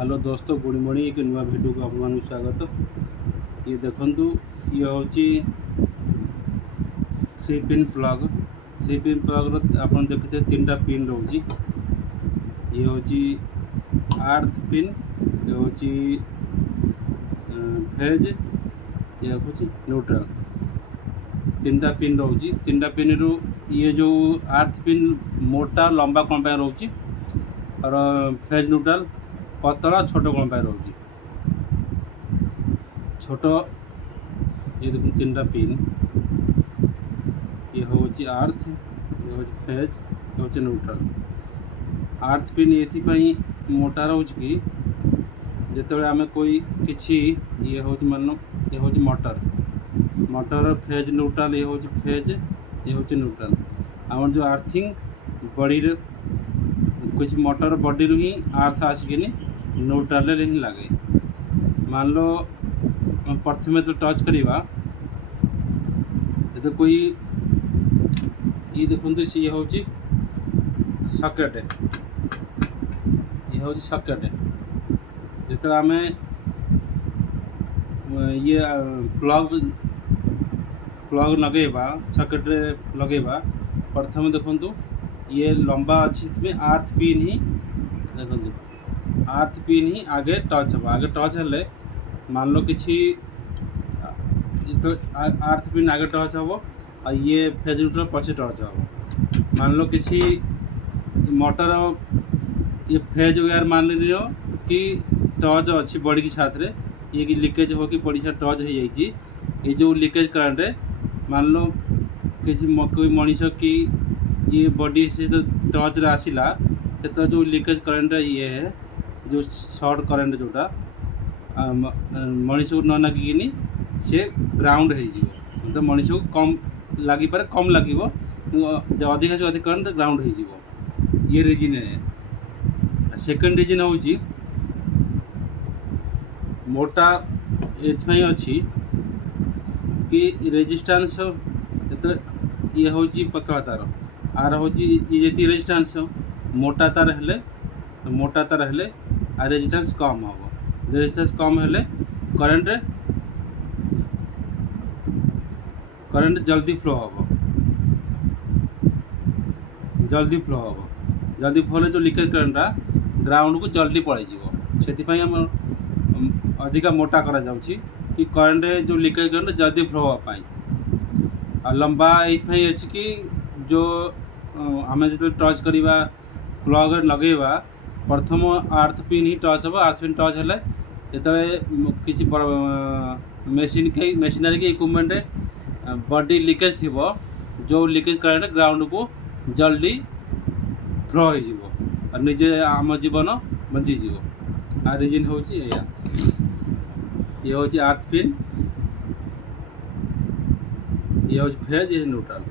Hello दोस्तों, good morning. एक नुआ वीडियो को आपन स्वागत। ये देखंतु, ये होची 3 पिन प्लग। 3 पिन प्लग आपन देखते 3टा पिन रोची। ये होची आर्थ पिन, ये होची फेज, ये होची न्यूट्रल। 3टा पिन रोची। 3टा पिन रु ये जो आर्थ पिन मोटा लंबा कौन पे रोची और फेज न्यूट्रल पतला छोट कौन पे रोची। छोट ये देखो 3टा पिन, ये होची आर्थ, ये होची फेज, ये होची न्यूट्रल। आर्थ पिन ये मोटा रोच कि जिते आम कोई किसी ये होची मान लो ये होची मोटर फेज न्यूट्रल, ये होची फेज, ये होची न्यूट्रल। आम जो आर्थिंग बॉडी कुछ मोटर बॉडी रू ही आर्थ आसिक न्यूट्रल ही लगे। मान लो प्रथम तो टच करवा तो कोई ये देखते सी हूँ सकेट, ये हूँ सकेट। जो आम ये प्लग लगेबा सकेट लगेबा प्रथम देखु ये लंबा अच्छी आर्थ पिन ही देखो आर्थ पिन ही आगे टच हम। आगे टच हेले मान लो किसी तो आर्थ पिन आगे टच हम और ये फेज न्यूट्रल पछे टच हम। मान लो किसी मोटर ये फेज वगैरह मान लियो कि टच अच्छी बॉडी के साथ रे ये कि लीकेज हो कि बॉडी से टच हो जाइए। ये जो लीकेज करंट मान लो किसी कोई मनीष की ये बॉडी से तो टच रे आसिला तो जो लीकेज करंट ये है जो शॉर्ट करंट जोटा मनीष को न लगिकी सी ग्राउंड हो तो मनीष को कम लगी पारे, कम लगे जो अधिक से अधिक करंट ग्राउंड हो। ये रीजन है। सेकेंड रीजन हूँ मोटा ये अच्छी कि रेजिस्टेंस तो ये हूँ पतला तार आर हूँ ये जी रेजिस्टेंस मोटा तार हेले आ रेजिस्टेंस कम हम। रेजिस्टेंस कम हेले करंट जल्दी फ्लो हम, जल्दी फ्लो जो लीकेज करंटा ग्राउंड को जल्दी पलैज से आम अधिका मोटा करा जाउछि कि करंट जो लीकेज करंट जल्दी फ्लो होपाई। आ लंबा ये अच्छी कि जो आम जो टच करवा प्लग लगेवा प्रथम आर्थ पिन ही टच हम। आर्थ पिन टच हेले जो किसी मेसिनरी के इक्विपमेंट बॉडी लीकेज थी जो लीकेज करंट ग्राउंड को जल्दी फ्लो हो निजे आम जीवन बंचीज। आ रीजन हूँ ये हूँ आर्थ पिन, ये हूँ फेज, ये न्यूट्रल।